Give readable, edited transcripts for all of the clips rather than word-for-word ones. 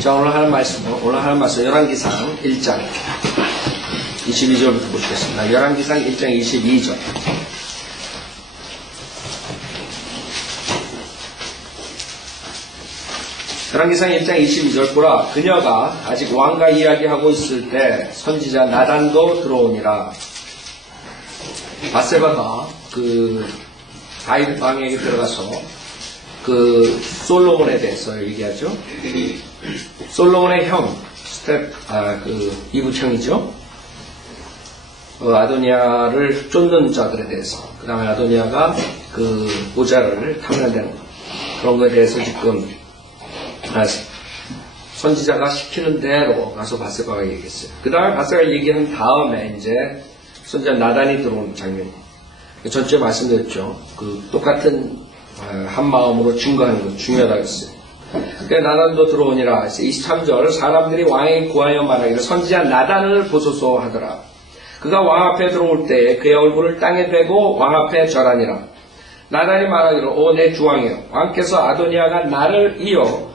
자, 오늘 하는 말씀, 열왕기상 1장 22절부터 보시겠습니다. 열왕기상 1장 22절. 열왕기상 1장 22절 보라, 그녀가 아직 왕과 이야기하고 있을 때 선지자 나단도 들어오니라. 바세바가 다윗 왕에게 들어가서 솔로몬에 대해서 얘기하죠. 솔로몬의 형, 이부청이죠. 아도니아를 쫓는 자들에 대해서, 그 다음에 아도니아가 모자를 탐내는 것, 그런 것에 대해서 지금 선지자가 시키는 대로 가서 바세바가 얘기했어요. 그 다음에 바세바가 얘기한 다음에 이제 선지자 나단이 들어오는 장면이 전체 말씀드렸죠. 똑같은 한 마음으로 증거하는 것 중요하다고 했어요. 그러니까 나단도 들어오니라. 23절 사람들이 왕에게 구하여 말하기를 선지자 나단을 보소서 하더라. 그가 왕 앞에 들어올 때에 그의 얼굴을 땅에 대고 왕 앞에 절하니라. 나단이 말하기를 오 내 주왕이여, 왕께서 아도니아가 나를 이어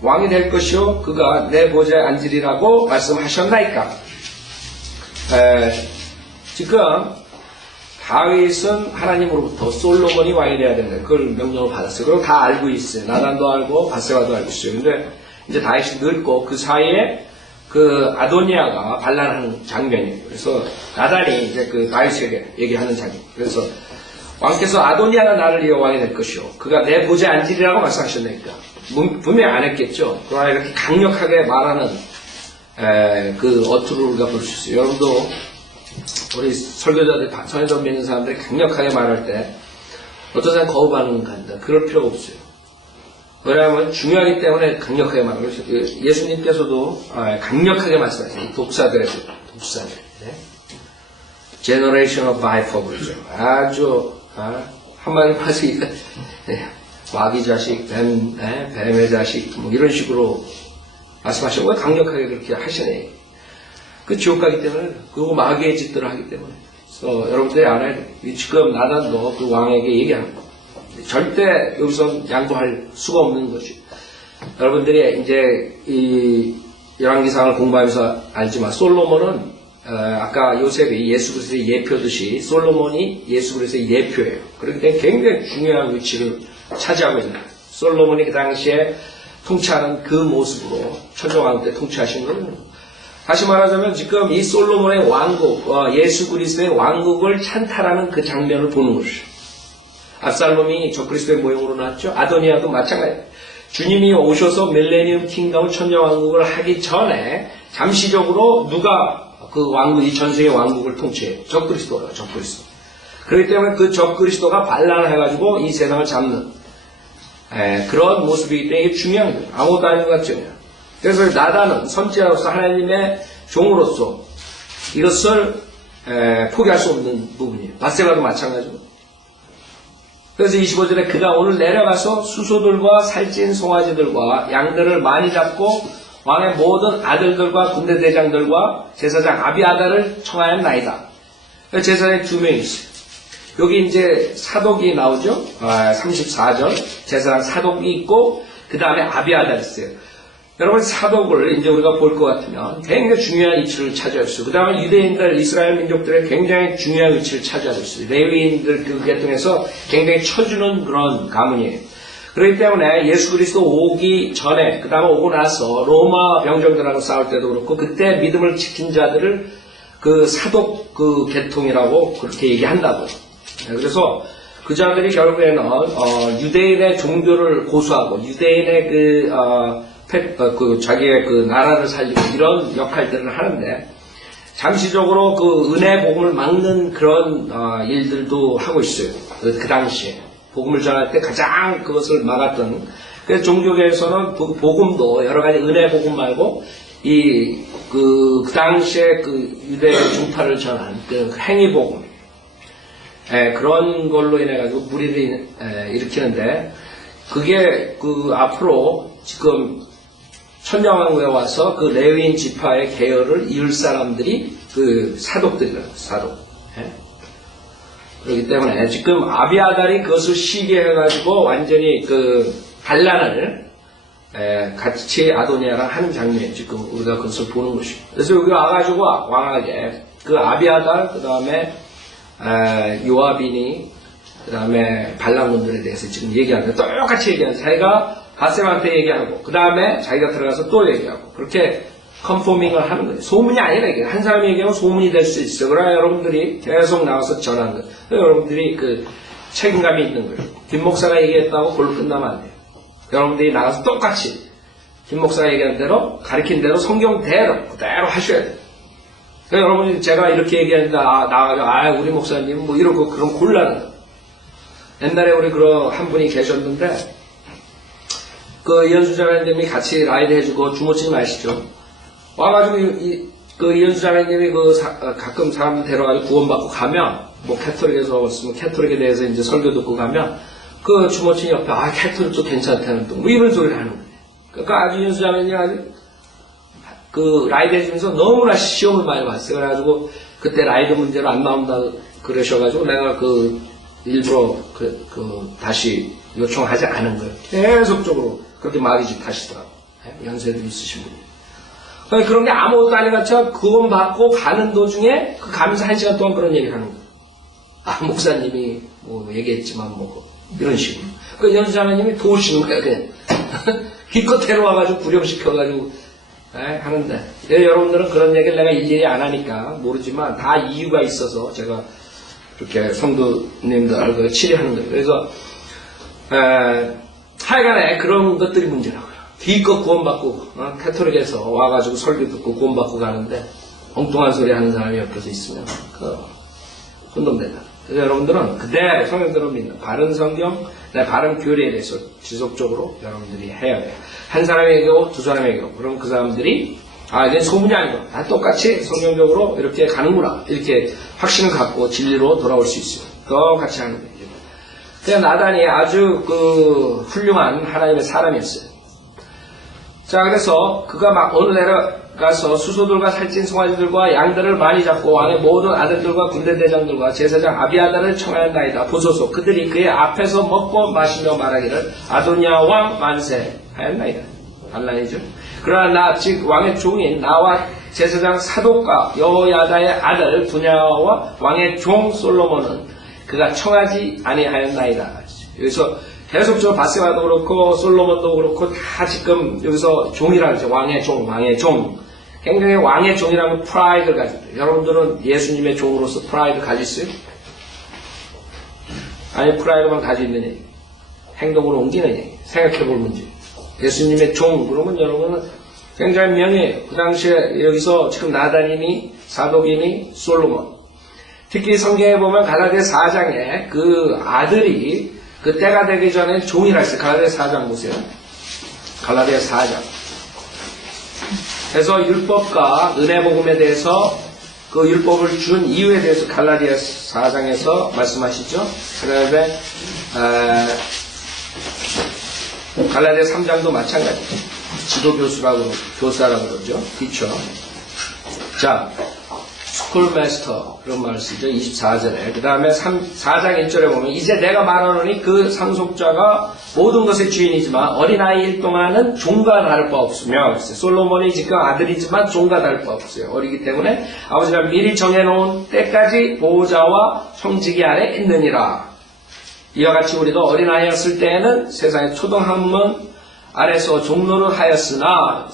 왕이 될 것이요 그가 내 보좌에 앉으리라고 말씀하셨나이까. 지금 다윗은 하나님으로부터 솔로몬이 왕이 돼야 된다, 그걸 명령을 받았어요. 그리고 다 알고 있어요. 나단도 알고 바세바도 알고 있어요. 근데 이제 다윗이 늙고 그 사이에 아도니아가 반란하는 장면이에요. 그래서 나단이 이제 다윗에게 얘기하는 장면. 그래서 왕께서 아도니아가 나를 이어 왕이 될 것이요 그가 내 보좌에 앉으리라고 말씀하셨나이까. 분명히 안 했겠죠. 그러나 이렇게 강력하게 말하는 어투를 우리가 볼 수 있어요. 여러분도 우리 설교자들, 성인들 믿는 사람들이 강력하게 말할 때 어떤 사람 거부 반응 간다. 그럴 필요가 없어요. 왜냐하면 중요하기 때문에 강력하게 말하고 있어요. 예수님께서도 강력하게 말씀하세요. 독사들. 네? Generation of Viper 그러죠. 아주 한마디로 말해서 마귀 자식, 뱀의 자식 뭐 이런 식으로 말씀하시는 거 강력하게 그렇게 하시네. 지옥 가기 때문에, 그리고 마귀의 짓들을 하기 때문에. 그래서 여러분들이 알아야 돼요. 지금 나단도 왕에게 얘기하는 거예요. 절대 여기서 양보할 수가 없는 거죠. 여러분들이 이제 이 열왕기상을 공부하면서 알지만 솔로몬은 아까 요셉이 예수 그리스도의 예표듯이 솔로몬이 예수 그리스도의 예표예요. 그렇기 때문에 굉장히 중요한 위치를 차지하고 있는 거예요. 솔로몬이 그 당시에 통치하는 그 모습으로 천정왕 때 통치하신 거예요. 다시 말하자면 지금 이 솔로몬의 왕국, 예수 그리스도의 왕국을 찬탈하는 그 장면을 보는 것이죠. 압살롬이 적그리스도의 모형으로 나왔죠. 아도니아도 마찬가지예요. 주님이 오셔서 밀레니엄 킹덤 천정왕국을 하기 전에 잠시적으로 누가 이 전세의 왕국을 통치해요? 적그리스도예요. 적그리스도. 그렇기 때문에 그 적그리스도가 반란을 해가지고 이 세상을 잡는 그런 모습이기 때문에 이게 중요한 거예요. 아무것도 아닌 것 같죠. 그래서 나단은 선지자로서 하나님의 종으로서 이것을 포기할 수 없는 부분이에요. 바세바도 마찬가지고. 그래서 25절에 그가 오늘 내려가서 수소들과 살찐 송아지들과 양들을 많이 잡고 왕의 모든 아들들과 군대 대장들과 제사장 아비아다를 청하였나이다. 제사장이 2명이 있어요. 여기 이제 사독이 나오죠. 34절 제사장 사독이 있고 그 다음에 아비아다가 있어요. 여러분 사독을 이제 우리가 볼 것 같으면 굉장히 중요한 위치를 차지하고 있어요. 그 다음에 유대인들, 이스라엘 민족들의 굉장히 중요한 위치를 차지하고 있어요. 레위인들 그 계통에서 굉장히 쳐주는 그런 가문이에요. 그렇기 때문에 예수 그리스도 오기 전에, 그 다음에 오고 나서 로마 병정들하고 싸울 때도 그렇고 그때 믿음을 지킨 자들을 사독 계통이라고 그렇게 얘기한다고요. 그래서 그 자들이 결국에는 유대인의 종교를 고수하고 유대인의 자기의 나라를 살리고 이런 역할들을 하는데 잠시적으로 은혜 복음을 막는 그런 일들도 하고 있어요. 그 당시에 복음을 전할 때 가장 그것을 막았던. 그래서 종교계에서는 복음도 여러 가지 은혜 복음 말고 그 당시에 유대 종파를 전한 행위 복음 그런 걸로 인해 가지고 무리를 일으키는데 그게 앞으로 지금 천정왕국에 와서 레위인 지파의 계열을 이을 사람들이 사독들이라고, 사독. 그렇기 때문에 지금 아비아달이 그것을 시기해가지고 완전히 반란을 같이 아도니아랑 하는 장면에 지금 우리가 그것을 보는 것입니다. 그래서 여기 와가지고 왕에게 그 아비아달, 그 다음에 요압이니, 그 다음에 반란군들에 대해서 지금 얘기하는데 똑같이 얘기하는, 자기가 바세바한테 얘기하고 그 다음에 자기가 들어가서 또 얘기하고 그렇게 컨포밍을 하는 거예요. 소문이 아니라 이게 한 사람이 얘기하면 소문이 될 수 있어요. 그러나 여러분들이 계속 나와서 전하는 거예요. 여러분들이 그 책임감이 있는 거예요. 김 목사가 얘기했다고 그걸로 끝나면 안 돼요. 여러분들이 나가서 똑같이 김 목사가 얘기한 대로 가르친 대로 성경대로 그대로 하셔야 돼요. 그러니까 여러분이 제가 이렇게 얘기하는데 나와가지고 우리 목사님 뭐 이러고 그럼 곤란한 거예요. 옛날에 우리 그런 한 분이 계셨는데 그 이현수 자매님이 같이 라이드 해주고 주모치님 아시죠? 와가지고 그 이현수 자매님이 가끔 사람 데려가지고 구원받고 가면 뭐 캐톨릭에서 왔으면 캐톨릭에 대해서 이제 설교 듣고 가면 그 주모친 옆에 캐톨릭도 괜찮다는 또 뭐 이런 소리를 하는 거예요. 그러니까 아주 이현수 자매님이 아주 그 라이드 해주면서 너무나 시험을 많이 봤어요. 그래가지고 그때 라이드 문제로 안 나온다 그러셔가지고 내가 일부러 다시 요청하지 않은 거예요. 계속적으로 그렇게 말이 하시더라고요. 연세도 있으신 분이. 그러니까 그런 게 아무것도 아니같이 구원 받고 가는 도중에 그 가면서 1시간 동안 그런 얘기를 하는 거예요. 목사님이 뭐 얘기했지만 뭐 이런 식으로. 그 연수자매님이 도우시는 거예요. 그냥. 기껏 데려와가지고 구령시켜가지고 하는데 여러분들은 그런 얘기를 내가 일일이 안 하니까 모르지만 다 이유가 있어서 제가 이렇게 성도님들 치료하는 거예요. 그래서 하여간에 그런 것들이 문제라고요. 기껏 구원받고 캐톨릭에서 와가지고 설교 듣고 구원받고 가는데 엉뚱한 소리 하는 사람이 옆에서 있으면 혼돈된다. 그래서 여러분들은 그대로 성경대로 믿는 바른 성경, 바른 교리에 대해서 지속적으로 여러분들이 해야 돼요. 한 사람에게고 두 사람에게고 그럼 그 사람들이 이게 소문이 아니고 다 똑같이 성경적으로 이렇게 가는구나 이렇게 확신을 갖고 진리로 돌아올 수 있어요. 똑같이 하는 거예요. 그냥 나단이 아주 훌륭한 하나님의 사람이었어요. 자, 그래서 그가 막 어느 내려가서 수소들과 살찐 송아지들과 양들을 많이 잡고 왕의 모든 아들들과 군대 대장들과 제사장 아비아달을 청하였나이다. 보소서 그들이 그의 앞에서 먹고 마시며 말하기를 아도니아 왕 만세 하였나이다. 반란이죠. 그러나 나 즉 왕의 종인 나와 제사장 사독과 여호야다의 아들 분야와 왕의 종 솔로몬은 그가 청하지 아니하였나이다. 여기서 계속적으로 바세바도 그렇고 솔로몬도 그렇고 다 지금 여기서 종이라고 하죠. 왕의 종. 굉장히 왕의 종이라는 프라이드를 가지고 있어요. 여러분들은 예수님의 종으로서 프라이드 가지고 있어요? 아니 프라이드만 가지고 있는 얘기. 행동으로 옮기는 얘기. 생각해볼 문제. 예수님의 종 그러면 여러분은 굉장히 명예예요. 그 당시에 여기서 지금 나단이니 사독이니 솔로몬. 특히 성경에 보면 갈라디아 4장에 그 아들이 그 때가 되기 전에 종이라 했어요. 갈라디아 4장 보세요. 갈라디아 4장. 그래서 율법과 은혜복음에 대해서 그 율법을 준 이유에 대해서 갈라디아 4장에서 말씀하시죠. 그 다음에 갈라디아 3장도 마찬가지죠. 교사라고 그러죠. 티처. 자, 스쿨마스터 그런 말을 쓰죠. 24절에. 그 다음에 4장 1절에 보면 이제 내가 말하노니 그 상속자가 모든 것의 주인이지만 어린아이일 동안은 종과 다를 바 없으며 솔로몬이 지금 아들이지만 종과 다를 바 없어요. 어리기 때문에 아버지가 미리 정해놓은 때까지 보호자와 형직이 아래 있느니라. 이와 같이 우리도 어린아이였을 때에는 세상의 초등학문 아래서 종로를 하였으나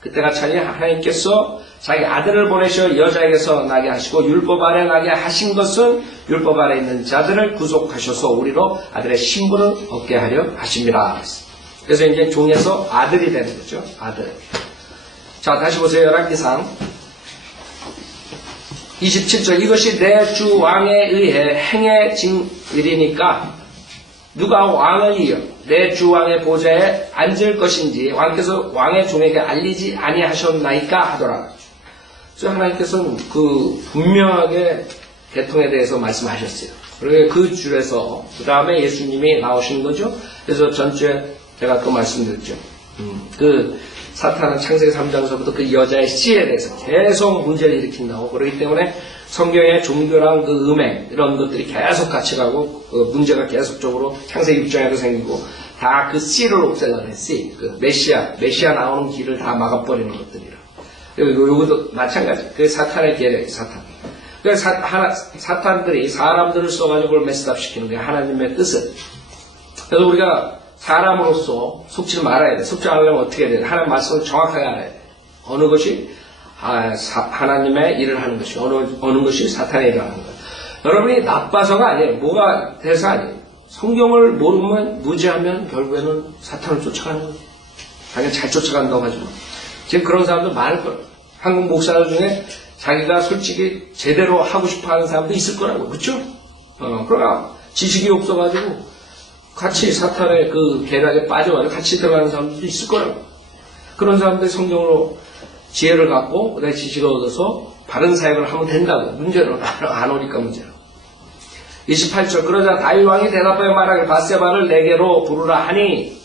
그때가 차니 하나님께서 자기 아들을 보내셔 여자에게서 나게 하시고 율법 아래 나게 하신 것은 율법 아래 있는 자들을 구속하셔서 우리로 아들의 신분을 얻게 하려 하십니다. 그래서 이제 종에서 아들이 되는 거죠. 아들. 자, 다시 보세요. 열왕기상 27절. 이것이 내 주 왕에 의해 행해진 일이니까 누가 왕을 이어 내 주 왕의 보좌에 앉을 것인지 왕께서 왕의 종에게 알리지 아니하셨나이까 하더라. 그래서 하나님께서는 분명하게 계통에 대해서 말씀하셨어요. 그리고 그 줄에서 그 다음에 예수님이 나오신 거죠. 그래서 전주에 제가 또 말씀드렸죠. 사탄은 창세기 3장서부터 그 여자의 씨에 대해서 계속 문제를 일으킨다고. 그렇기 때문에 성경의 종교랑 음행 이런 것들이 계속 같이 가고 문제가 계속적으로 창세기 6장에도 생기고 다 그 씨를 없애려고 해. 씨. 그 메시아 나오는 길을 다 막아버리는 것들이라. 요것도 마찬가지. 그게 사탄의 계략이 사탄. 그래서 사탄들이 사람들을 써가지고 메스답시키는 게 하나님의 뜻을. 그래서 우리가 사람으로서 속지를 말아야 돼. 속지 않으려면 어떻게 해야 돼? 하나님 말씀을 정확하게 알아야 돼. 어느 것이 하나님의 일을 하는 것이, 어느 것이 사탄의 일을 하는 것. 여러분이 나빠서가 아니에요. 뭐가 돼서 아니에요. 성경을 모르면, 무지하면 결국에는 사탄을 쫓아가는 거죠. 자기가 잘 쫓아간다고 하지만. 지금 그런 사람도 많을 거예요. 한국 목사들 중에 자기가 솔직히 제대로 하고 싶어 하는 사람도 있을 거라고. 그렇죠? 그러나 지식이 없어가지고 같이 사탄의 그 계략에 빠져가지고 같이 들어가는 사람들도 있을 거라고. 그런 사람들이 성경으로 지혜를 갖고 내 지식을 얻어서 바른 사역을 하면 된다고. 문제는 안 오니까 문제는. 28절 그러자 다윗 왕이 대답하여 말하길 밧세바를 내게로 부르라 하니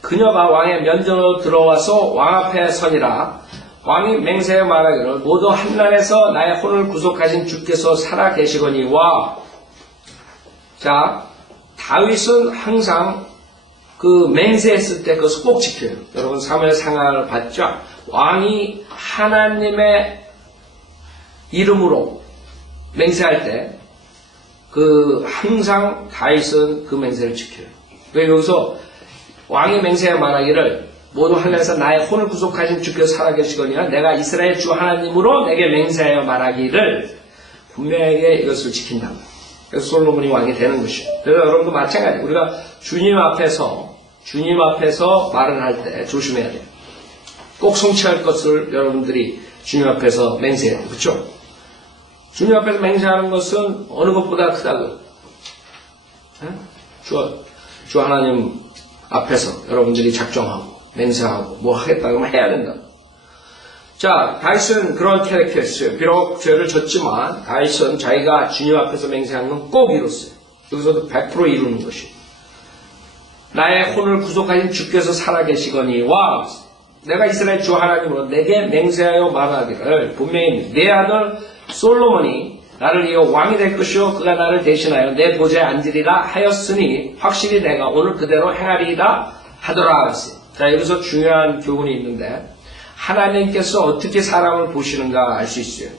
그녀가 왕의 면전으로 들어와서 왕 앞에 서니라. 왕이 맹세하여 말하기를 모두 한날에서 나의 혼을 구속하신 주께서 살아 계시거니와. 자, 다윗은 항상 그 맹세했을 때 그것을 꼭 지켜요. 여러분 사무엘 상하를 봤죠? 왕이 하나님의 이름으로 맹세할 때 그 항상 다윗은 그 맹세를 지켜요. 왜 여기서 왕이 맹세하여 말하기를 모두 하늘에서 나의 혼을 구속하신 주께서 살아계시거니와 내가 이스라엘 주 하나님으로 내게 맹세하여 말하기를 분명하게 이것을 지킨다. 그래서 솔로몬이 왕이 되는 것이에요. 그래서 여러분도 마찬가지. 우리가 주님 앞에서 말을 할 때 조심해야 돼요. 꼭 성취할 것을 여러분들이 주님 앞에서 맹세해야 돼요. 그렇죠? 주님 앞에서 맹세하는 것은 어느 것보다 크다고요. 주 하나님 앞에서 여러분들이 작정하고 맹세하고 뭐 하겠다고 하면 해야 된다. 자, 다윗은 그런 캐릭터였어요. 비록 죄를 졌지만 다윗은 자기가 주님 앞에서 맹세한 건 꼭 이뤘어요. 여기서도 100% 이루는 것이. 나의 혼을 구속하신 주께서 살아계시거니와 내가 이스라엘 주 하나님으로 내게 맹세하여 말하기를 분명히 내 아들 솔로몬이 나를 이어 왕이 될 것이요 그가 나를 대신하여 내 보좌에 앉으리라 하였으니 확실히 내가 오늘 그대로 행하리라 하더라. 자, 여기서 중요한 교훈이 있는데 하나님께서 어떻게 사람을 보시는가 알 수 있어요.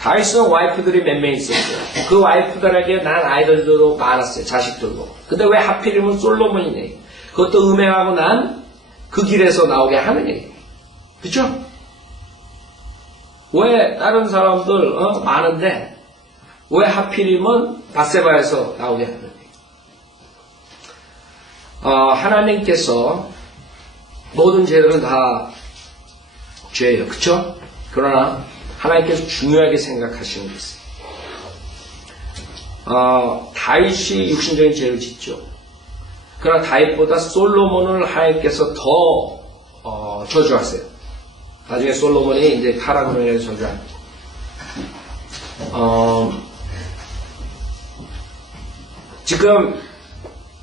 다윗은 와이프들이 몇 명 있었어요. 그 와이프들에게 난 아이들도 많았어요. 자식들도. 근데 왜 하필이면 솔로몬이네. 그것도 음행하고 난 그 길에서 나오게 하느냐. 그쵸? 왜 다른 사람들 많은데 왜 하필이면 밧세바에서 나오게 하느냐. 하나님께서 모든 죄들은 다 죄예요. 그쵸? 그러나 하나님께서 중요하게 생각하시는 게 있어요. 다윗이 육신적인 죄를 짓죠. 그러나 다윗보다 솔로몬을 하나님께서 더 저주하세요. 나중에 솔로몬이 이제 타락으로 인해서 저주합니다. 지금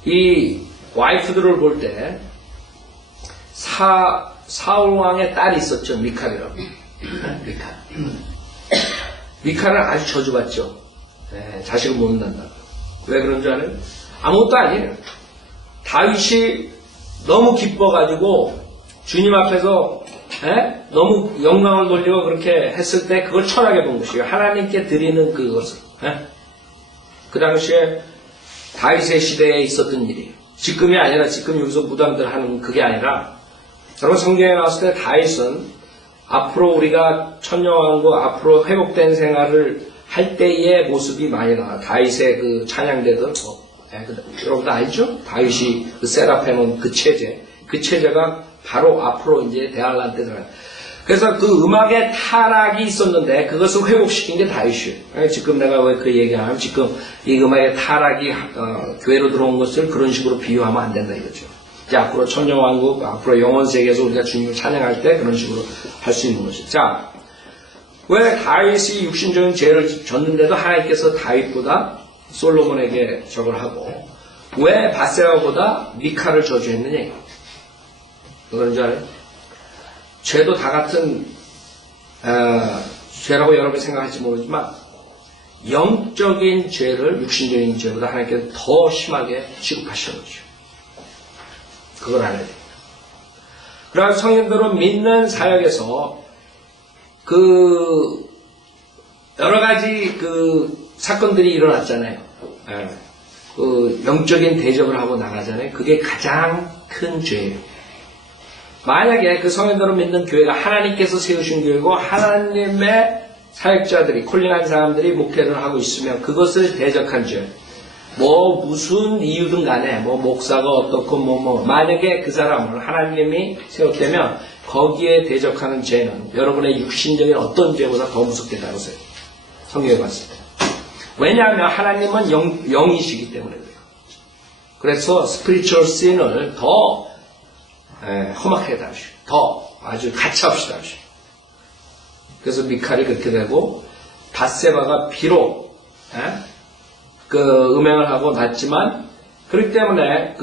이 와이프들을 볼 때 사울 왕의 딸이 있었죠. 미칼이라고. 미칼은 아주 저주받죠. 네, 자식을 못 낳는다. 왜 그런 줄 알아요? 아무것도 아니에요. 다윗이 너무 기뻐가지고 주님 앞에서 너무 영광을 돌리고 그렇게 했을 때 그걸 천하게 본 것이에요. 하나님께 드리는 그것을. 그 당시에 다윗의 시대에 있었던 일이에요. 지금이 아니라 지금 여기서 무당들 하는 그게 아니라 여러분 성경에 나왔을 때 다윗은 앞으로 우리가 천년왕국 앞으로 회복된 생활을 할 때의 모습이 많이 나와. 다윗의 그 찬양대들 여러분도 알죠? 다윗이 그 셋업해놓은 그 체제가 바로 앞으로 이제 대할란 때 들어가요. 그래서 그 음악의 타락이 있었는데 그것을 회복시킨 게 다윗이에요. 지금 내가 왜 그 얘기하면 지금 이 음악의 타락이 교회로 들어온 것을 그런 식으로 비유하면 안 된다 이거죠. 이제 앞으로 천년왕국, 앞으로 영원세계에서 우리가 주님을 찬양할 때 그런 식으로 할 수 있는 것이죠. 자, 왜 다윗이 육신적인 죄를 졌는데도 하나님께서 다윗보다 솔로몬에게 적을 하고 왜 밧세바보다 미칼을 저주했느냐? 그런 줄 알아요? 죄도 다 같은 죄라고 여러분이 생각할지 모르지만 영적인 죄를 육신적인 죄보다 하나님께서 더 심하게 취급하시는 거죠. 그걸 알아야 됩니다. 그래서 성인들은 믿는 사역에서 여러 가지 사건들이 일어났잖아요. 영적인 대적을 하고 나가잖아요. 그게 가장 큰 죄예요. 만약에 그 성인들을 믿는 교회가 하나님께서 세우신 교회고 하나님의 사역자들이 콜링한 사람들이 목회를 하고 있으면 그것을 대적한 죄, 무슨 이유든 간에 목사가 어떻고 만약에 그 사람을 하나님이 세웠다면 거기에 대적하는 죄는 여러분의 육신적인 어떤 죄보다 더 무섭게 다루세요. 성경에 봤을 때. 왜냐하면 하나님은 영이시기 때문에 그래요. 그래서 스피리추얼 씬을 더 험하게 다루시고 더 아주 가차없이 다루시고 그래서 미칼이 그렇게 되고 밧세바가 비록 음행을 하고 났지만 그렇기 때문에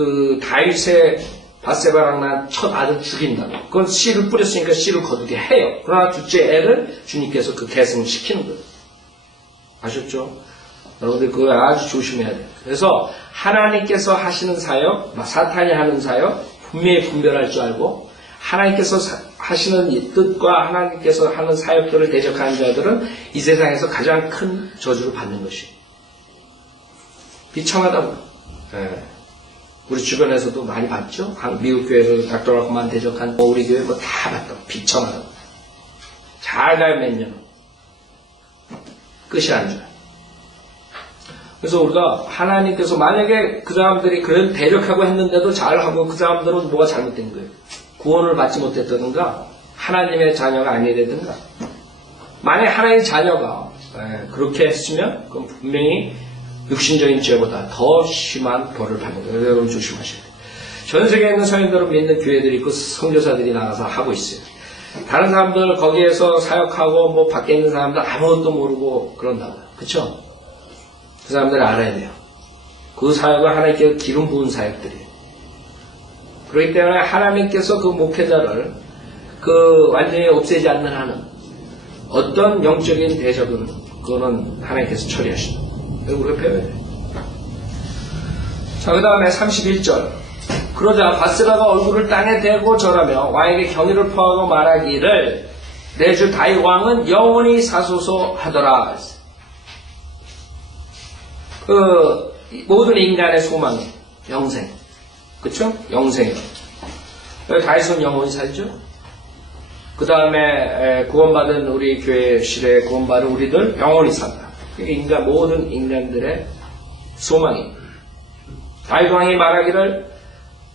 다윗의 밧세바랑 난 첫 아들 죽인다고 그건 씨를 뿌렸으니까 씨를 거두게 해요. 그러나 둘째 애를 주님께서 계승을 시키는 거예요. 아셨죠? 여러분들 그거 아주 조심해야 돼요. 그래서 하나님께서 하시는 사역, 사탄이 하는 사역 분명히 분별할 줄 알고 하나님께서 하시는 이 뜻과 하나님께서 하는 사역들을 대적하는 자들은 이 세상에서 가장 큰 저주를 받는 것이에요. 비참하다고요. 우리 주변에서도 많이 봤죠? 미국 교회를 닥터라고만 대적한 우리 교회 다 봤다고. 비참하다고. 잘 가요 몇 년. 끝이 안 좋아요. 그래서 우리가 하나님께서 만약에 그 사람들이 그런 대적하고 했는데도 잘하고 그 사람들은 뭐가 잘못된 거예요? 구원을 받지 못했다든가 하나님의 자녀가 아니라든가 만약에 하나님의 자녀가 그렇게 했으면 그건 분명히 육신적인 죄보다 더 심한 벌을 받는 거예요. 여러분 조심하셔야 돼요. 전 세계에 있는 성인들을 믿는 교회들이 있고 선교사들이 나가서 하고 있어요. 다른 사람들 거기에서 사역하고 밖에 있는 사람들 아무것도 모르고 그런다고요. 그쵸? 그 사람들을 알아야 돼요. 그 사역은 하나님께서 기름 부은 사역들이에요. 그렇기 때문에 하나님께서 그 목회자를 완전히 없애지 않는 한은 어떤 영적인 대적은 그거는 하나님께서 처리하신다. 우리가 배워야 돼요. 자, 그 다음에 31절. 그러자 밧세바가 얼굴을 땅에 대고 절하며 왕에게 경의를 표하고 말하기를 내 주 다윗 왕은 영원히 사소서 하더라. 모든 인간의 소망, 영생. 그쵸? 영생이요. 다윗은 영원히 살죠? 그 다음에 구원받은 우리 교회 시대에 구원받은 우리들 영원히 산다. 모든 인간들의 소망이. 다윗 왕이 말하기를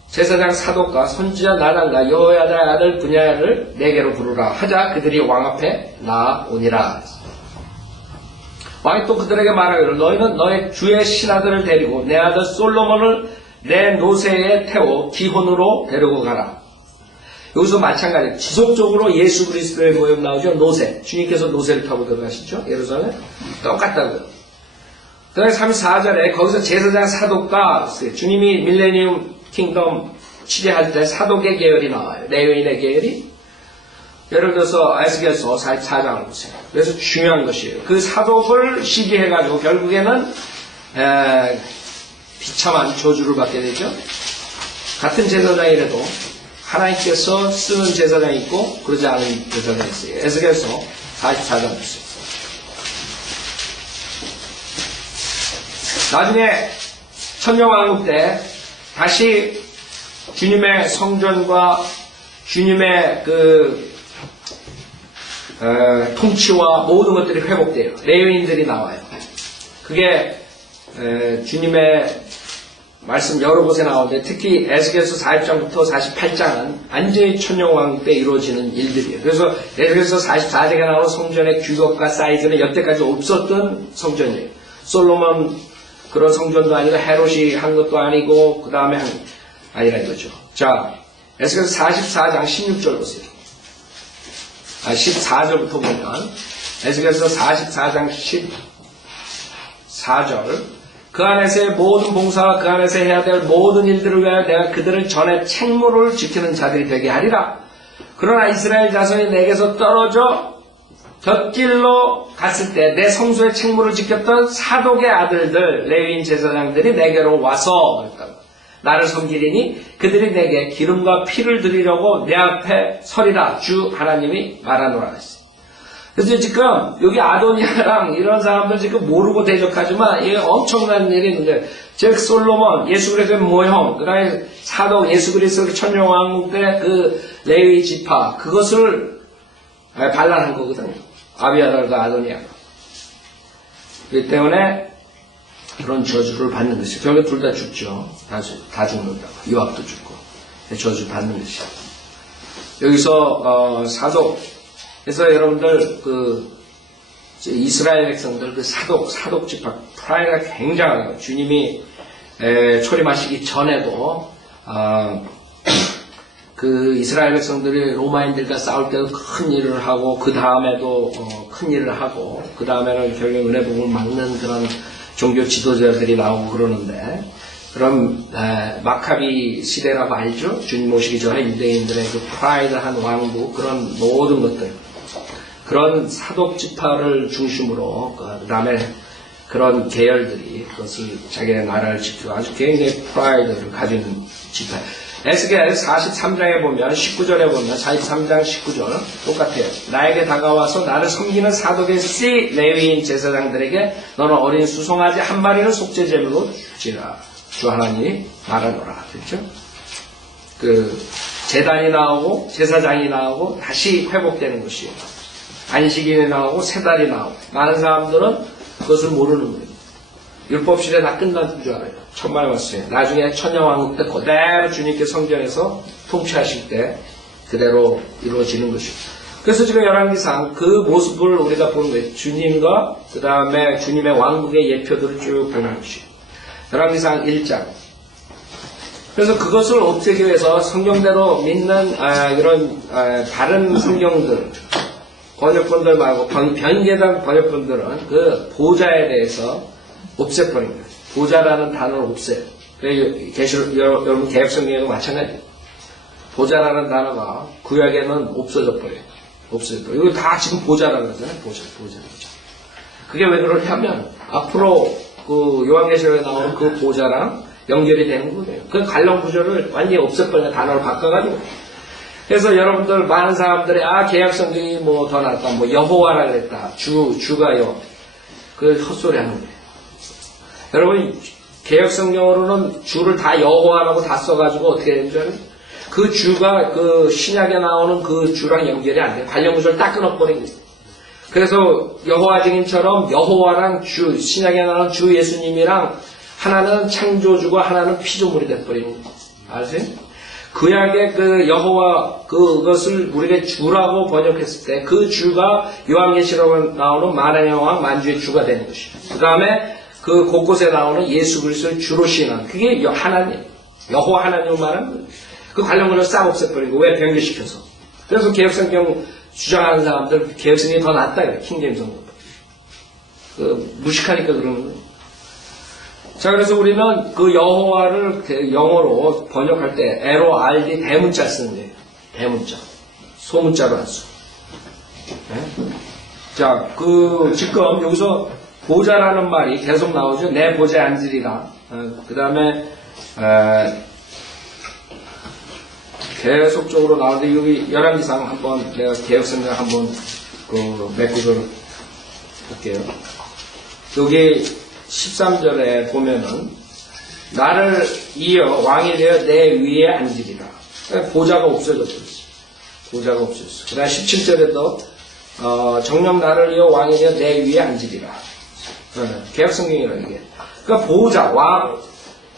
제사장 사독과 선지자 나단과 여호야다의 아들 분야를 내게로 부르라 하자 그들이 왕 앞에 나오니라. 왕이 또 그들에게 말하기를 너희는 너의 주의 신하들을 데리고 내 아들 솔로몬을 내 노새에 태워 기혼으로 데리고 가라. 여기서 마찬가지 지속적으로 예수 그리스도의 모형 나오죠. 노새. 주님께서 노새를 타고 들어가시죠. 예루살렘. 똑같다고요. 그 다음에 34절에 거기서 제사장 사독과 주님이 밀레니움 킹덤 치리할 때 사독의 계열이 나와요. 레위인의 계열이. 예를 들어서 에스겔서 44장을 보세요. 그래서 중요한 것이에요. 그 사독을 시기해가지고 결국에는 비참한 저주를 받게 되죠. 같은 제사장이라도 하나님께서 쓰는 제사장이 있고 그러지 않은 제사장이 있어요. 에스겔서 44장 보세요. 나중에 천년왕국 때 다시 주님의 성전과 주님의 통치와 모든 것들이 회복돼요. 레위인들이 나와요. 그게 주님의 말씀 여러 곳에 나오는데 특히 에스겔서 40장부터 48장은 완전히 천년왕국 때 이루어지는 일들이에요. 그래서 에스겔서 44장에 나오는 성전의 규격과 사이즈는 여태까지 없었던 성전이에요. 솔로몬 그런 성전도 아니고 헤롯이 한 것도 아니고 그 다음에 아니라 이거죠. 자, 에스겔서 44장 16절 보세요. 14절부터 보면 에스겔서 44장 14절 그 안에서의 모든 봉사와 그 안에서 해야 될 모든 일들을 위하여 내가 그들을 전에 책무를 지키는 자들이 되게 하리라. 그러나 이스라엘 자손이 내게서 떨어져 곁길로 갔을 때 내 성소의 책무를 지켰던 사독의 아들들 레위인 제사장들이 내게로 와서 나를 섬기리니 그들이 내게 기름과 피를 드리려고 내 앞에 서리라 주 하나님이 말하노라 했어요. 그래서 지금 여기 아도니아랑 이런 사람들 지금 모르고 대적하지만 이게 엄청난 일이 있는데 즉 솔로몬, 예수 그리스도의 모형, 그 다음에 사독, 예수 그리스도의 천년왕국 때 그 레위 지파 그것을 반란한 거거든요. 아비아달과 아도니아가. 그렇기 때문에 그런 저주를 받는 것이죠. 결국 둘 다 죽죠. 다 죽는다고. 요압도 죽고 저주 받는 것이죠. 여기서 사독 그래서 여러분들 이스라엘 백성들 사독 지파 프라이드가 굉장해요. 주님이 초림하시기 전에도 그 이스라엘 백성들이 로마인들과 싸울 때도 큰 일을 하고 그 다음에도 큰 일을 하고 그 다음에는 결국 은혜복음을 막는 그런 종교 지도자들이 나오고 그러는데 그럼 마카비 시대라고 알죠? 주님 오시기 전에 유대인들의 그 프라이드한 왕국 그런 모든 것들 그런 사독 지파를 중심으로 그 다음에 그런 계열들이 그것을 자기의 나라를 지키고 아주 굉장히 프라이드를 가지는 지파. 에스겔 43장에 보면 19절에 보면 43장 19절 똑같아요. 나에게 다가와서 나를 섬기는 사독의 씨 레위인 제사장들에게 너는 어린 수송아지 한 마리를 속죄제물로 주지라. 주 하나님이 말하노라. 그렇죠? 그 제단이 나오고 제사장이 나오고 다시 회복되는 것이에요. 안식일이 나오고 세 달이 나오고 많은 사람들은 그것을 모르는 거예요. 율법시대 다 끝난 줄 알아요. 천만에 왔어요. 나중에 천년왕국 때 그대로 주님께 성전에서 통치하실 때 그대로 이루어지는 것이죠. 그래서 지금 열왕기상 그 모습을 우리가 보는 거예요. 주님과 그 다음에 주님의 왕국의 예표들을 쭉 보는 것이에요. 열왕기상 1장. 그래서 그것을 없애기 위해서 성경대로 믿는 이런 다른 성경들 번역본들 말고 변개된 번역본들은 그 보좌에 대해서 없애버린 거예요. 보좌라는 단어를 없애요. 여러분 개혁성경에도 마찬가지예요. 보좌라는 단어가 구약에는 없어져 버려요. 이거 다 지금 보좌라는 거잖아요. 보좌. 그게 왜 그러냐면 앞으로 그 요한계시록에 나오는 그 보좌랑 연결이 되는 거예요. 그 관련 구조를 완전히 없애버린 단어를 바꿔가지고. 그래서 여러분들 많은 사람들이 개혁성경이 뭐 더 낫다, 뭐 여호와라 그랬다, 주가요. 그 헛소리 하는 거예요. 여러분 개혁성경으로는 주를 다 여호와라고 다 써가지고 어떻게 되는 줄 알아요? 그 주가 그 신약에 나오는 그 주랑 연결이 안 돼요. 관련 구조를 딱 끊어버린 거예요. 그래서 여호와 증인처럼 여호와랑 주 신약에 나오는 주 예수님이랑 하나는 창조주고 하나는 피조물이 돼버리는 거예요. 아세요? 구약의 그 여호와 그것을 우리가 주라고 번역했을 때 그 주가 요한계시록에 나오는 만왕의 왕 만주의 주가 되는 것이에요. 그 다음에 그 곳곳에 나오는 예수 그리스도를 주로 시인한 그게 하나님 여호와 하나님을 말하는 그 관련 것을 싹 없애버리고 왜 변개시켜서 그래서 개혁성경 주장하는 사람들 개혁성경이 더 낫다 그래 킹제임스 성경 무식하니까 그러는 거예요. 자, 그래서 우리는 그 여호와를 영어로 번역할 때 LORD 대문자 쓰는 거예요. 대문자. 소문자로 안 써. 네? 자, 지금 여기서 보좌라는 말이 계속 나오죠. 내 보좌에 앉으리라. 그 다음에, 계속적으로 나오는데, 여기 열왕기상 한번, 내가 개혁성경 한번, 몇 구절을 볼게요. 여기, 13절에 보면은 나를 이어 왕이 되어 내 위에 앉으리라. 보좌가 없어졌어. 보좌가 없어졌어. 그 다음 17절에도 정령 나를 이어 왕이 되어 내 위에 앉으리라. 개혁성경이라 이게. 그러니까 보좌,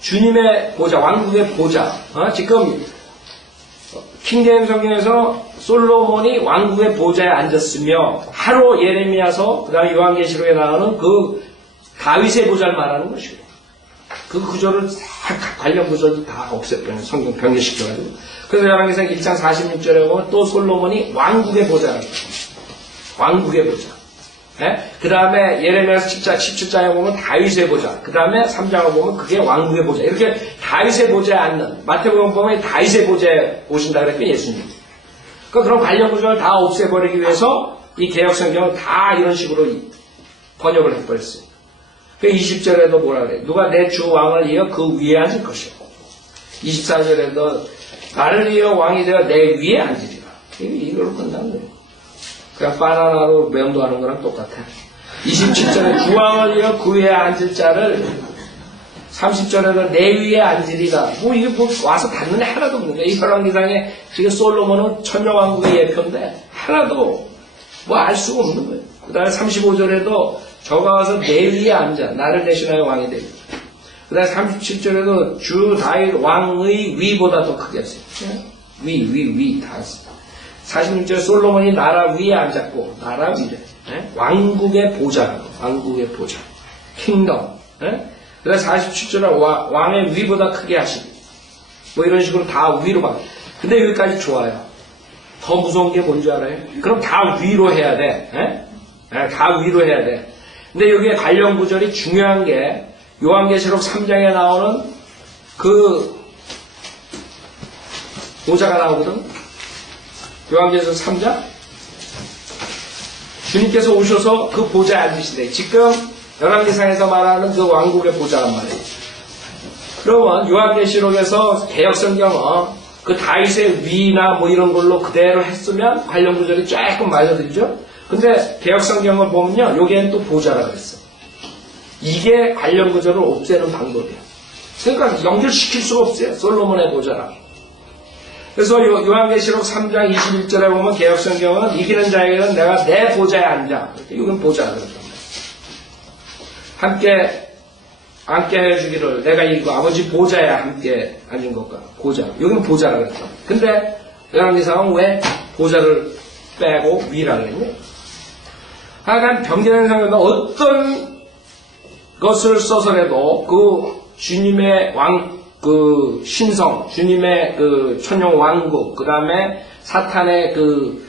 주님의 보좌, 왕국의 보좌. 지금 킹제임스 성경에서 솔로몬이 왕국의 보좌에 앉았으며 하루 예레미야서 그 다음에 요한계시록에 나오는 그 다윗의 보좌를 말하는 것이고 그 구조를 다 관련 구조를 다 없애버리는 성경 변개시켜가지고 그래서 열왕기상 1장 46절에 보면 또 솔로몬이 왕국의 보좌라고 왕국의 보좌 그 다음에 예레미야서 17장에 보면 다윗의 보좌 그 다음에 3장을 보면 그게 왕국의 보좌 이렇게 다윗의 보좌에 앉는 마태복음 보면 다윗의 보좌에 오신다 그랬더니 예수님 그러니까 그런 관련 구조를 다 없애버리기 위해서 이 개혁성경은 다 이런 식으로 번역을 해버렸어요. 그 20절에도 뭐라 그래요? 누가 내 주 왕을 이어 그 위에 앉을 것이요. 24절에도 나를 이어 왕이 되어 내 위에 앉으리라. 이걸로 끝난 거예요. 그냥 바나나로 면도하는 거랑 똑같아. 27절에 주 왕을 이어 그 위에 앉을 자를 30절에는 내 위에 앉으리라. 이게 와서 닿는 애 하나도 없는 거야. 이 열왕기상에 지금 솔로몬은 천녀왕국의 예표인데 하나도 알 수가 없는 거예요. 그 다음에 35절에도 저가 와서 내 위에 앉아 나를 대신하여 왕이 되리라. 그 다음에 37절에도 주 다윗 왕의 위보다 더 크게 했어요. 위 다 했어요. 46절 솔로몬이 나라 위에 앉았고 나라 위에 왕국의 보좌, 왕국의 보좌, 킹덤. 그 다음에 47절에 왕의 위보다 크게 하시고 이런 식으로 다 위로 봐. 근데 여기까지 좋아요. 더 무서운 게 뭔지 알아요? 그럼 다 위로 해야 돼. 다 위로 해야 돼. 근데 여기에 관련 구절이 중요한 게 요한계시록 3장에 나오는 그 보좌가 나오거든. 요한계시록 3장 주님께서 오셔서 그 보좌에 앉으시대. 지금 열왕기상에서 말하는 그 왕국의 보좌란 말이에요. 그러면 요한계시록에서 개혁성경은 그 다윗의 위나 이런 걸로 그대로 했으면 관련 구절이 조금 맞아들이죠. 근데 개혁성경을 보면요, 여기엔 또 보좌라 그랬어. 이게 관련 구절을 없애는 방법이에요. 그러니까 연결시킬 수가 없어요. 솔로몬의 보좌랑. 그래서 요한계시록 3장 21절에 보면 개혁성경은 이기는 자에게는 내가 내 보좌에 앉아. 이건 보좌라 그랬단 말이에요. 함께 해주기를 내가 이거 아버지 보좌에 함께 앉은 것과 보좌. 여기는 보좌라 그랬다. 근데 요한계시록은 왜 보좌를 빼고 위라 그랬냐? 하여간 병제된 성경은 어떤 것을 써서라도 그 주님의 그 신성, 주님의 그 천용 왕국, 그 다음에 사탄의 그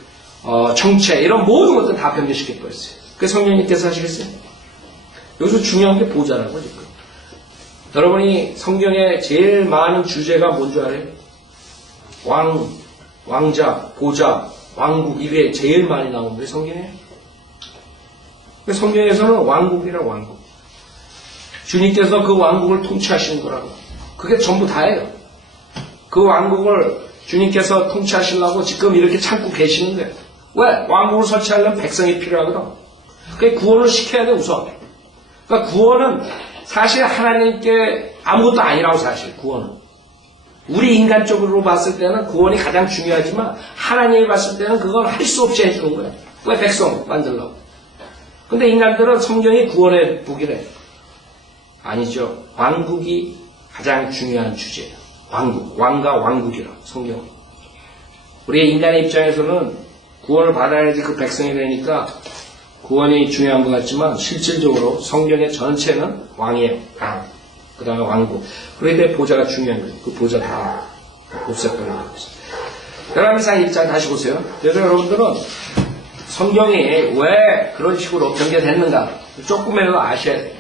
정체 이런 모든 것들 다 변제시켜 버렸어요. 그 성령님께서 하시겠어요? 여기서 중요한 게 보좌라고 지금. 여러분이 성경에 제일 많은 주제가 뭔 줄 알아요? 왕자, 보좌, 왕국 이게 제일 많이 나오는 거예요 성경에. 성경에서는 왕국이라 왕국. 주님께서 그 왕국을 통치하시는 거라고. 그게 전부 다예요. 그 왕국을 주님께서 통치하시려고 지금 이렇게 참고 계시는 거예요. 왜? 왕국을 설치하려면 백성이 필요하거든. 그게 구원을 시켜야 돼 우선. 그러니까 구원은 사실 하나님께 아무것도 아니라고 사실 구원은. 우리 인간적으로 봤을 때는 구원이 가장 중요하지만 하나님이 봤을 때는 그건 할 수 없이 해주는 거예요. 왜 백성 만들려고. 근데 인간들은 성경이 구원의 복이래. 아니죠. 왕국이 가장 중요한 주제예요. 왕국, 왕과 왕국이라 성경은. 우리 인간의 입장에서는 구원을 받아야지 그 백성이 되니까 구원이 중요한 것 같지만 실질적으로 성경의 전체는 왕이에요. 왕. 그 다음에 왕국. 그런데 보좌가 중요한 거예요. 그 보좌 다 없애버리는 거예요. 열왕기상 1장 다시 보세요. 그래서 여러분들은 성경이 왜 그런 식으로 변경됐는가 조금이라도 아셔야 돼요.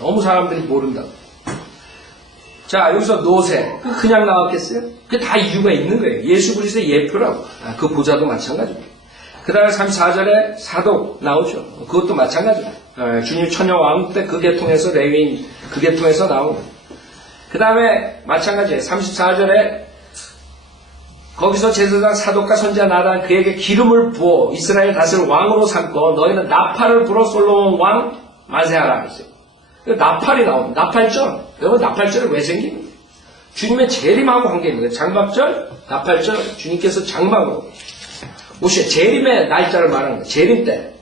너무 사람들이 모른다. 자, 여기서 노새. 그냥 나왔겠어요? 그게 다 이유가 있는 거예요. 예수 그리스도의 예표라고. 그 보좌도 마찬가지고. 그 다음에 34절에 사도 나오죠. 그것도 마찬가지고. 주님 천녀왕국 때 그 계통에서 레위인 그 계통에서 나오는 거예요. 그 다음에 마찬가지예요. 34절에 거기서 제사장 사독과 선지자 나단 그에게 기름을 부어 이스라엘 다스릴 왕으로 삼고 너희는 나팔을 불어 솔로몬 왕 만세하라 했어요. 나팔이 나옵니다. 나팔절. 여러분 나팔절이 왜 생긴 거예요? 주님의 재림하고 관계 있는 거예요. 장막절, 나팔절, 주님께서 장막으로 오시에 재림의 날짜를 말하는 거예요. 재림 때.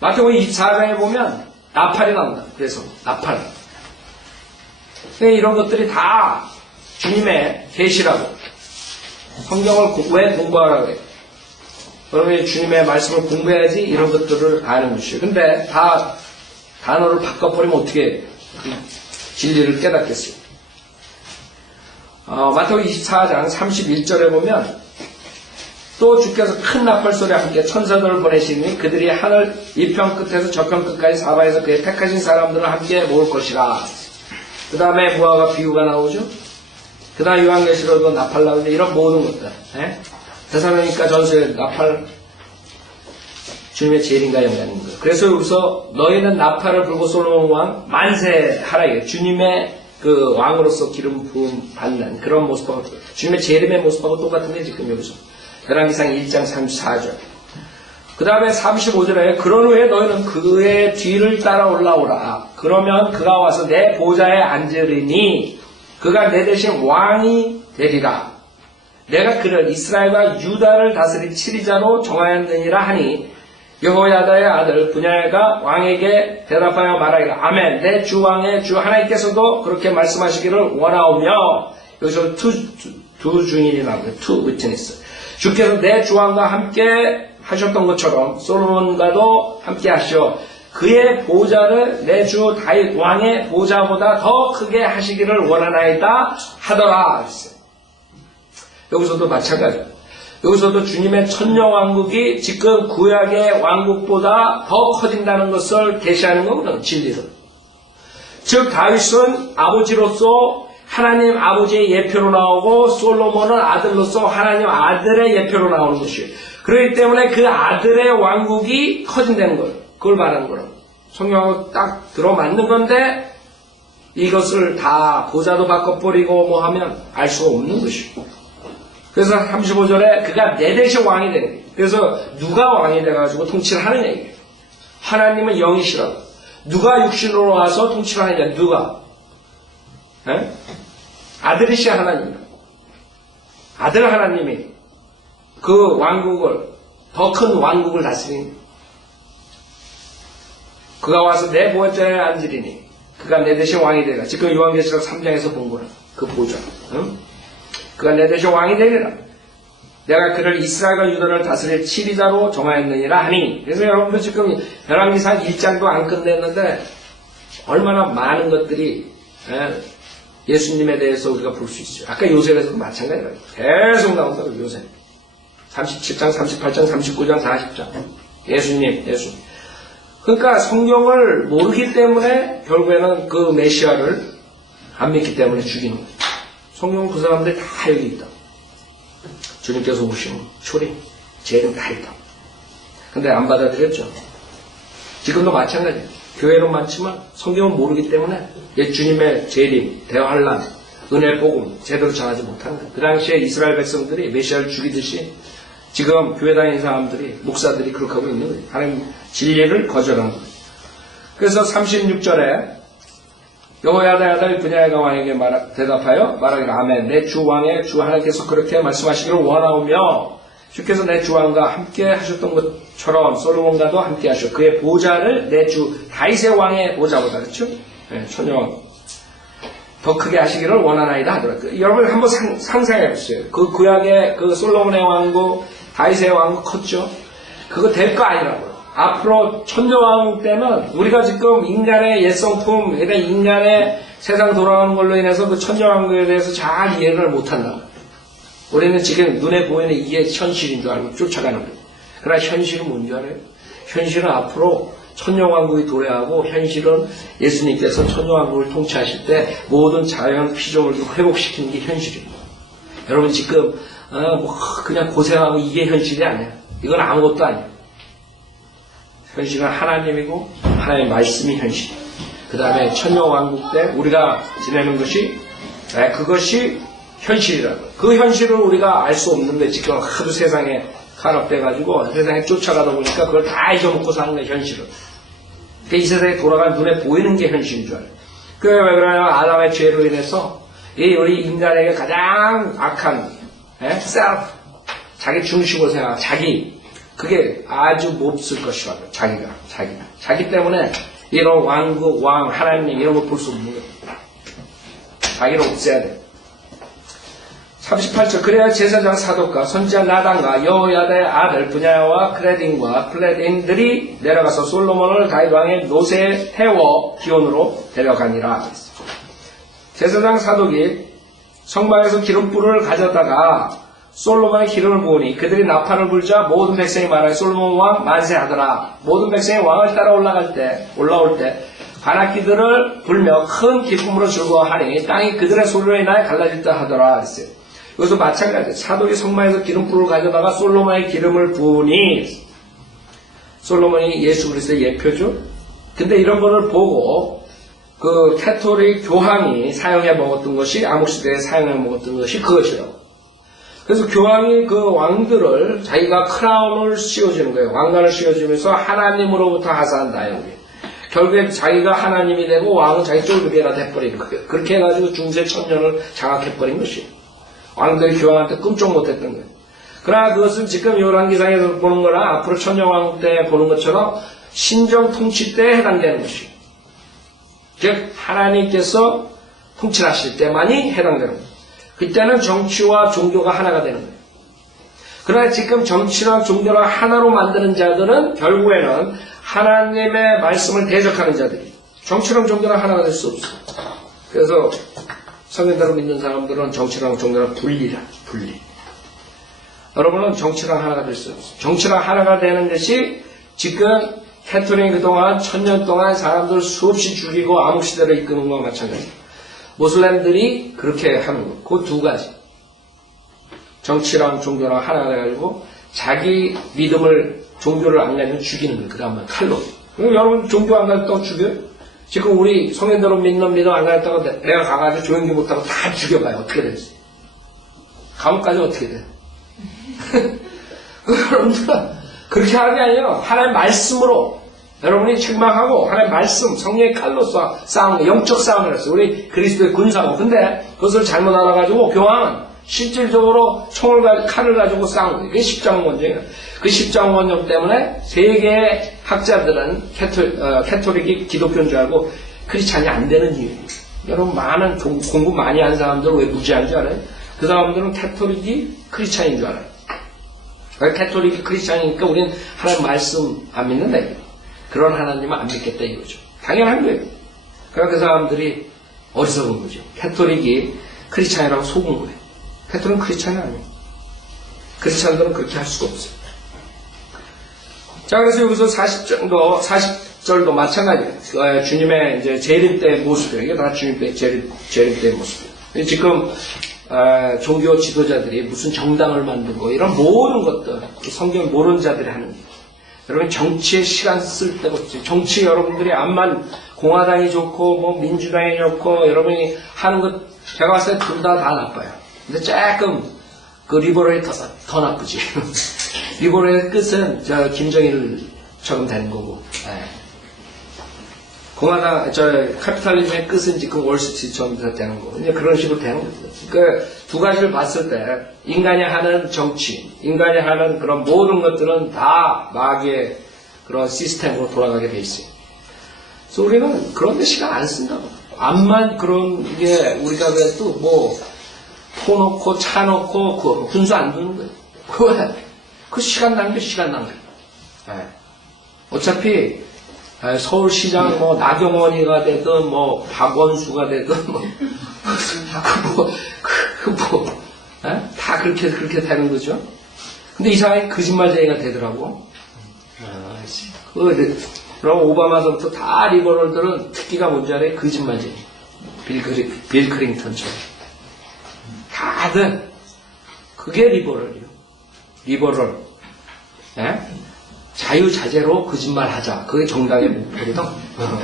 마태복음 24장에 보면 나팔이 나온다. 그래서 나팔. 이런 것들이 다 주님의 계시라고. 성경을 왜 공부하라고 해요? 여러분이 주님의 말씀을 공부해야지 이런 것들을 아는 것이에요. 근데 다 단어를 바꿔버리면 어떻게 진리를 깨닫겠어요? 마태복음 24장 31절에 보면 또 주께서 큰 나팔 소리와 함께 천사들을 보내시니 그들이 하늘 이편 끝에서 저편 끝까지 사방에서 그의 택하신 사람들을 함께 모을 것이라. 그 다음에 무화과 비유가 나오죠. 그 다음에 요한계시록도 나팔 나오는데 이런 모든 것들. 데살로니가 전서에 나팔 주님의 재림과 연관이 있는 거예요. 그래서 여기서 너희는 나팔을 불고 솔로몬 왕 만세하라 이에요. 주님의 그 왕으로서 기름 부음 받는 그런 모습하고 주님의 재림의 모습하고 똑같은 게 지금 여기서 열왕기상 1장 34절. 그 다음에 35절에 그런 후에 너희는 그의 뒤를 따라 올라오라. 그러면 그가 와서 내 보좌에 앉으리니 그가 내 대신 왕이 되리라. 내가 그를 이스라엘과 유다를 다스릴 치리자로 정하였느니라 하니 여호야다의 아들 분야가 왕에게 대답하여 말하기를 아멘. 내 주 왕의 주 하나님께서도 그렇게 말씀하시기를 원하오며 여기서 두 증인이 나오고요. 투 위트니스. 주께서 내 주 왕과 함께 하셨던 것처럼 솔로몬과도 함께 하시어 그의 보좌를 내 주 다윗 왕의 보좌보다 더 크게 하시기를 원하나이다 하더라. 여기서도 마찬가지입니다. 여기서도 주님의 천녀왕국이 지금 구약의 왕국보다 더 커진다는 것을 계시하는 거거든요. 진리를. 즉 다윗은 아버지로서 하나님 아버지의 예표로 나오고 솔로몬은 아들로서 하나님 아들의 예표로 나오는 것이에요. 그렇기 때문에 그 아들의 왕국이 커진다는 거예요. 그걸 말하는 거예요. 성경하고 딱 들어맞는 건데 이것을 다 보좌도 바꿔버리고 뭐 하면 알 수가 없는 것이에요. 그래서 35절에 그가 내 대신 왕이 되는 거예요. 그래서 누가 왕이 돼가지고 통치를 하느냐 이게. 하나님은 영이시라고. 누가 육신으로 와서 통치를 하느냐. 누가? 에? 아들이시 하나님이라고. 아들 하나님이 그 왕국을 더 큰 왕국을 다스리는 그가 와서 내 보좌에 앉으리니 그가 내 대신 왕이 되리라. 지금 요한계시록 3장에서 본 거라. 그 보좌. 응? 그가 내 대신 왕이 되리라. 내가 그를 이스라엘과 유다를 다스릴 치리자로 정하였느니라 하니. 그래서 여러분들 지금 열왕기상 1장도 안 끝냈는데 얼마나 많은 것들이 예수님에 대해서 우리가 볼 수 있어요. 아까 요셉에서도 마찬가지예요. 계속 나온다고 요셉. 37장, 38장, 39장, 40장. 예수님. 그러니까 성경을 모르기 때문에 결국에는 그 메시아를 안 믿기 때문에 죽이는 거예요. 성경은 그 사람들이 다 여기 있다. 주님께서 오시는 초림, 재림 다 있다. 근데 안 받아들였죠. 지금도 마찬가지예요. 교회는 많지만 성경은 모르기 때문에 주님의 재림, 대환란, 은혜 복음 제대로 전하지 못하는 거예요. 그 당시에 이스라엘 백성들이 메시아를 죽이듯이 지금 교회 다니는 사람들이 목사들이 그렇게 하고 있는 거예요. 하나님 진리를 거절하는 거예요. 그래서 36절에 여호야다의 아들 분야가 왕에게 대답하여 말하기를 아멘. 내 주 왕의 주 하나님께서 그렇게 말씀하시기를 원하오며 주께서 내 주 왕과 함께 하셨던 것처럼 솔로몬과도 함께 하셨고 그의 보좌를 내 주 다윗의 왕의 보좌보다 그렇죠? 네, 천녀왕 더 크게 하시기를 원하나이다 하더라고요. 여러분 한번 상상해 보세요. 그 구약의 그 솔로몬의 왕국 다윗의 왕국 컸죠? 그거 될 거 아니라고요. 앞으로 천녀왕국 때는 우리가 지금 인간의 옛성품, 그러니까 인간의 세상 돌아가는 걸로 인해서 그 천녀왕국에 대해서 잘 이해를 못한다. 우리는 지금 눈에 보이는 이게 현실인 줄 알고 쫓아가는 거예요. 그러나 현실은 뭔 줄 알아요? 현실은 앞으로 천녀왕국이 도래하고 현실은 예수님께서 천녀왕국을 통치하실 때 모든 자연 피조물도 회복시키는 게 현실입니다. 여러분 지금 그냥 고생하고 이게 현실이 아니야. 이건 아무것도 아니야. 현실은 하나님이고 하나님의 말씀이 현실. 그 다음에 천녀왕국 때 우리가 지내는 것이 그것이 현실이라고. 그 현실을 우리가 알 수 없는데 지금 하도 세상에 간업돼가지고 세상에 쫓아가다 보니까 그걸 다 잊어먹고 사는 게 현실은. 그러니까 이 세상에 돌아가는 눈에 보이는 게 현실인 줄 알아요. 그게 왜 그러냐면 아담의 죄로 인해서 우리 인간에게 가장 악한 self, 자기 중심으로 생각, 자기 그게 아주 몹쓸 것이라고요. 자기 때문에 이런 왕국, 왕, 하나님 이런 거 볼 수 없는 거예요. 자기를 없애야 돼. 38절 그래야 제사장 사독과 선지자 나단과 여호야다의 아들 분야와 크레딘과 플레딘들이 내려가서 솔로몬을 다윗 왕의 노새에 태워 기온으로 데려가니라. 제사장 사독이 성막에서 기름불을 가져다가 솔로몬의 기름을 부으니 그들이 나팔을 불자 모든 백성이 말하여 솔로몬 왕 만세하더라. 모든 백성이 왕을 따라 올라올 때 관악기들을 불며 큰 기쁨으로 즐거워하니 땅이 그들의 소리로 인하여 갈라질 듯 하더라. 했어요. 여기서 마찬가지예요. 사독이 성막에서 기름불을 가져다가 솔로몬의 기름을 부으니 솔로몬이 예수 그리스도의 예표죠. 근데 이런 거를 보고 그 캐톨릭 교황이 사용해 먹었던 것이 암흑시대에 사용해 먹었던 것이 그것이라고. 그래서 교황이 그 왕들을 자기가 크라운을 씌워주는 거예요. 왕관을 씌워주면서 하나님으로부터 하사한다. 여기. 결국에 자기가 하나님이 되고 왕은 자기 쫄보개가 돼버린 거예요. 그렇게 해가지고 중세 천년을 장악해버린 것이에요. 왕들이 교황한테 꿈쩍 못했던 거예요. 그러나 그것은 지금 열왕기상에서 보는 거나 앞으로 천년왕국 때 보는 것처럼 신정 통치 때에 해당되는 것이에요. 즉 하나님께서 통치하실 때만이 해당되는 거예요. 그때는 정치와 종교가 하나가 되는 거예요. 그러나 지금 정치랑 종교를 하나로 만드는 자들은 결국에는 하나님의 말씀을 대적하는 자들이 정치랑 종교랑 하나가 될 수 없어요. 그래서 성경대로 믿는 사람들은 정치랑 종교랑 분리. 여러분은 정치랑 하나가 될 수 없어요. 정치랑 하나가 되는 것이 지금 캐톨릭이 그동안 1000년 동안 사람들 수없이 죽이고 암흑시대를 이끄는 것과 마찬가지예요. 모슬렘들이 그렇게 하는 거. 그 두 가지. 정치랑 종교랑 하나가 돼가지고 자기 믿음을 종교를 안 가지면 죽이는 거예요. 그 다음에 칼로. 그럼 여러분 종교 안 가졌다고 죽여요? 지금 우리 성현대로 믿는 믿음 안 가졌다고 내가 가가지고 조용히 못하고 다 죽여봐요. 어떻게 되지? 감옥까지 어떻게 돼? 여러분들 그렇게 하는 게 아니에요. 하나님의 말씀으로 여러분이 책망하고 하나님의 말씀, 성령의 칼로 싸우는 영적 싸움을 했어요. 우리 그리스도의 군사고. 근데 그것을 잘못 알아가지고 교황은 실질적으로 칼을 가지고 싸우는 거예요. 그게 십자군원정이에요. 그 십자군원정 때문에 세계의 학자들은 캐톨릭이 기독교인 줄 알고 크리스찬이 안 되는 이유예요. 여러분 많은 공부 많이 한 사람들은 왜 무지한 줄 알아요? 그 사람들은 캐톨릭이 크리스찬인 줄 알아요. 캐톨릭이 크리스찬이니까 우리는 하나님 말씀 안 믿는다. 그런 하나님은 안 믿겠다 이거죠. 당연한 거예요. 그러니까 그 사람들이 어리석은 거죠. 캐톨릭이 크리스찬이라고 속은 거예요. 캐톨릭은 크리스찬이 아니에요. 크리스찬들은 그렇게 할 수가 없어요. 자, 그래서 여기서 40절도 마찬가지예요. 주님의 이제 재림 때의 모습이에요. 이게 다 주님 때 재림 때의 모습이에요. 지금 종교 지도자들이 무슨 정당을 만들고 이런 모든 것들 성경 모르는 자들이 하는 거예요. 여러분 정치에 시간 쓸 데가 없어요. 정치 여러분들이 암만 공화당이 좋고 뭐 민주당이 좋고 여러분이 하는 것 제가 봤을 때 둘 다 나빠요. 근데 조금 그 리버럴이 더 나쁘지. 리버럴의 끝은 저 김정일처럼 되는 거고. 공화당, 카피탈리즘의 끝은 지금 월스트리트처럼 되는 거고. 이제 그런 식으로 되는 거죠. 그러니까 두 가지를 봤을 때, 인간이 하는 정치, 인간이 하는 그런 모든 것들은 다 마귀의 그런 시스템으로 돌아가게 돼 있어요. 그래서 우리는 그런 데 시간 안 쓴다고. 암만 그런 게 우리가 왜 또 뭐, 토 놓고, 차 놓고, 그 훈수 안 두는 거예요. 그 시간 낭비. 어차피, 서울시장 뭐 나경원이가 되든 뭐 박원수가 되든 다 그렇게 되는 거죠. 근데 이 사람이 거짓말쟁이가 되더라고. 그럼 오바마서부터 다 리버럴들은 특기가 뭔지 알아요? 거짓말쟁이. 빌 클린턴처럼. 다들 그게 리버럴이요. 리버럴. 자유자재로 거짓말하자. 그게 정당의 목표거든.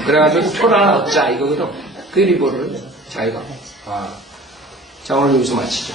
그래가지고 표를 하나 얻자 이거거든. 그게 리버럴 자유가. 자, 오늘 여기서 마치죠.